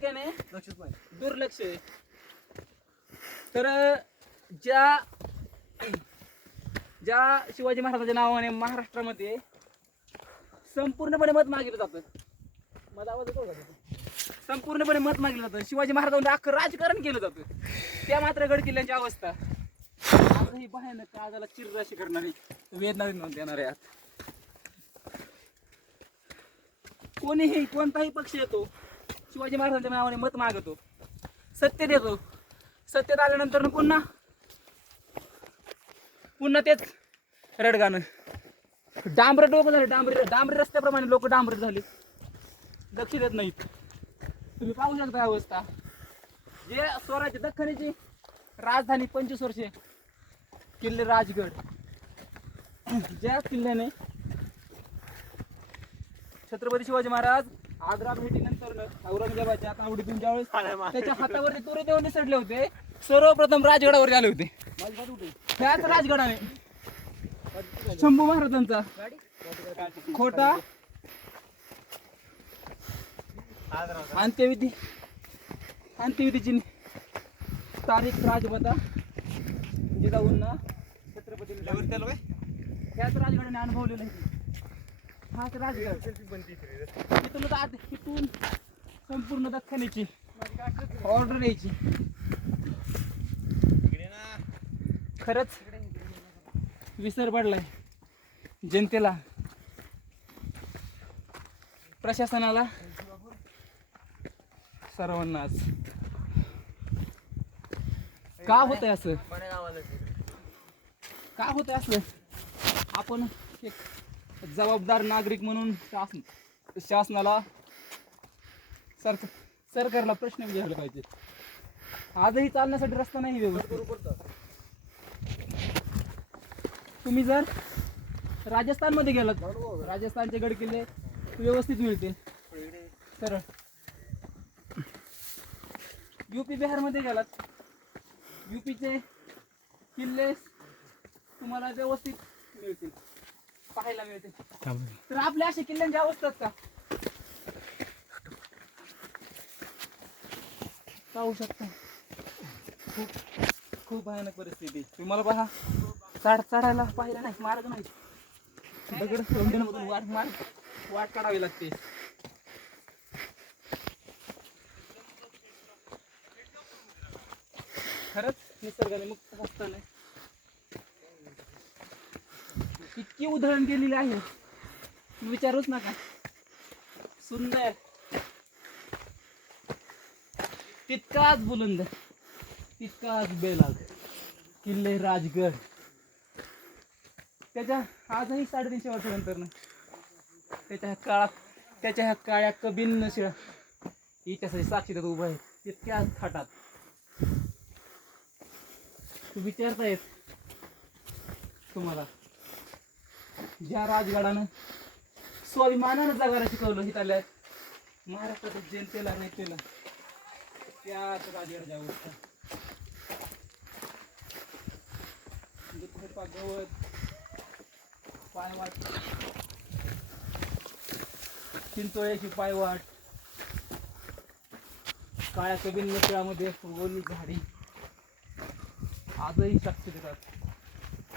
टक्क्याने लक्षच नाही. दुर्लक्ष आहे. तर ज्या शिवाजी महाराजांच्या नावाने महाराष्ट्रामध्ये संपूर्णपणे मत मागितलं जातं. माझा आवाज येतो का? संपूर्णपणे मत मागितलं जातं. शिवाजी महाराजांचं अख्खं राजकारण केलं जातं. त्या मात्र गड किल्ल्यांची अवस्था आजही भयानक, काळजाला चिरराशी करणारी, वेदना नोंद देणारे आहात. कोणीही कोणताही पक्ष येतो, शिवाजी महाराजांच्या नावाने मत मागतो, सत्तेत येतो. सत्तेत आल्यानंतर पुन्हा तेच रडगाणं. डांबरट लोक झाले, डांबरी रस्त्याप्रमाणे लोक डांबरट झाले, लक्ष देत नाहीत. तुम्ही पाहू शकता अवस्था. जे स्वराज्य दख्खनीची राजधानी 25 वर्षे किल्ले राजगड, ज्या किल्ल्याने छत्रपती शिवाजी महाराज आग्रा भेटीनंतर औरंगजेबाच्या तावडीतून ज्यावेळेस त्याच्या हातावरती तुरे देऊन निसटले होते, सर्वप्रथम राजगडावर आले होते. त्याच राजगडाने शंभू महाराजांचा खोटा अंत्यविधीची तारीख राजमाता जिजाऊंना छत्रपती ह्याच राजगडाने अनुभवलेलं आहे. हाच राजगड इथून संपूर्ण दख्खनीची ऑर्डर यायची. खरंच विसर पडलाय जनतेला, प्रशासनाला, सर्वांनाच. का होतंय असं? का होतंय असं? आपण एक जबाबदार नागरिक म्हणून शासनाला, सरकारला प्रश्न विचारले पाहिजे. आजही चालण्यासाठी रस्ता नाही व्यवस्थित. तुम्ही जर राजस्थानमध्ये गेलात, राजस्थानचे गड किल्ले व्यवस्थित मिळतील सरळ. यूपी बिहारमध्ये गेलात, यूपीचे किल्ले तुम्हाला व्यवस्थित मिळतील, पाहायला मिळतील. तर आपल्या अशा किल्ल्यांची अवस्था का पाहू शकता. खूप भयानक परिस्थिती. तुम्हाला पहा, चढायला पाहिलं नाही, मार्ग नाही. दगड मधून वाट काढावी लागते. खरंच निसर्गाने मुक्त असताना इतकी उधळण केलेली आहे, विचारूच नका. सुंदर, तितकाच बुलंद, तितकाच बेलाग किल्ले राजगड. त्याच्या आजही 350 वर्षानंतर त्याच्या ह्या काळ्या कबिन इतिहासाची साक्षीदार उभं आहे. तितक्याच थाटात विचारता येत तुम्हाला, ज्या राजगडानं स्वाभिमानानं जगायला शिकवलं हिताल्या महाराष्ट्रातील जनतेला, नेतेला, त्याच राजगडाच्या अवस्था. गवत, पायवाट, चिंचोळ्याची पायवाट, काळ्या कबिन नसळामध्ये ओली झाडी आजही साक्ष देतात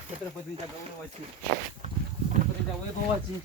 छत्रपतींच्या गौरवाची, छत्रपतींच्या वैभवाची.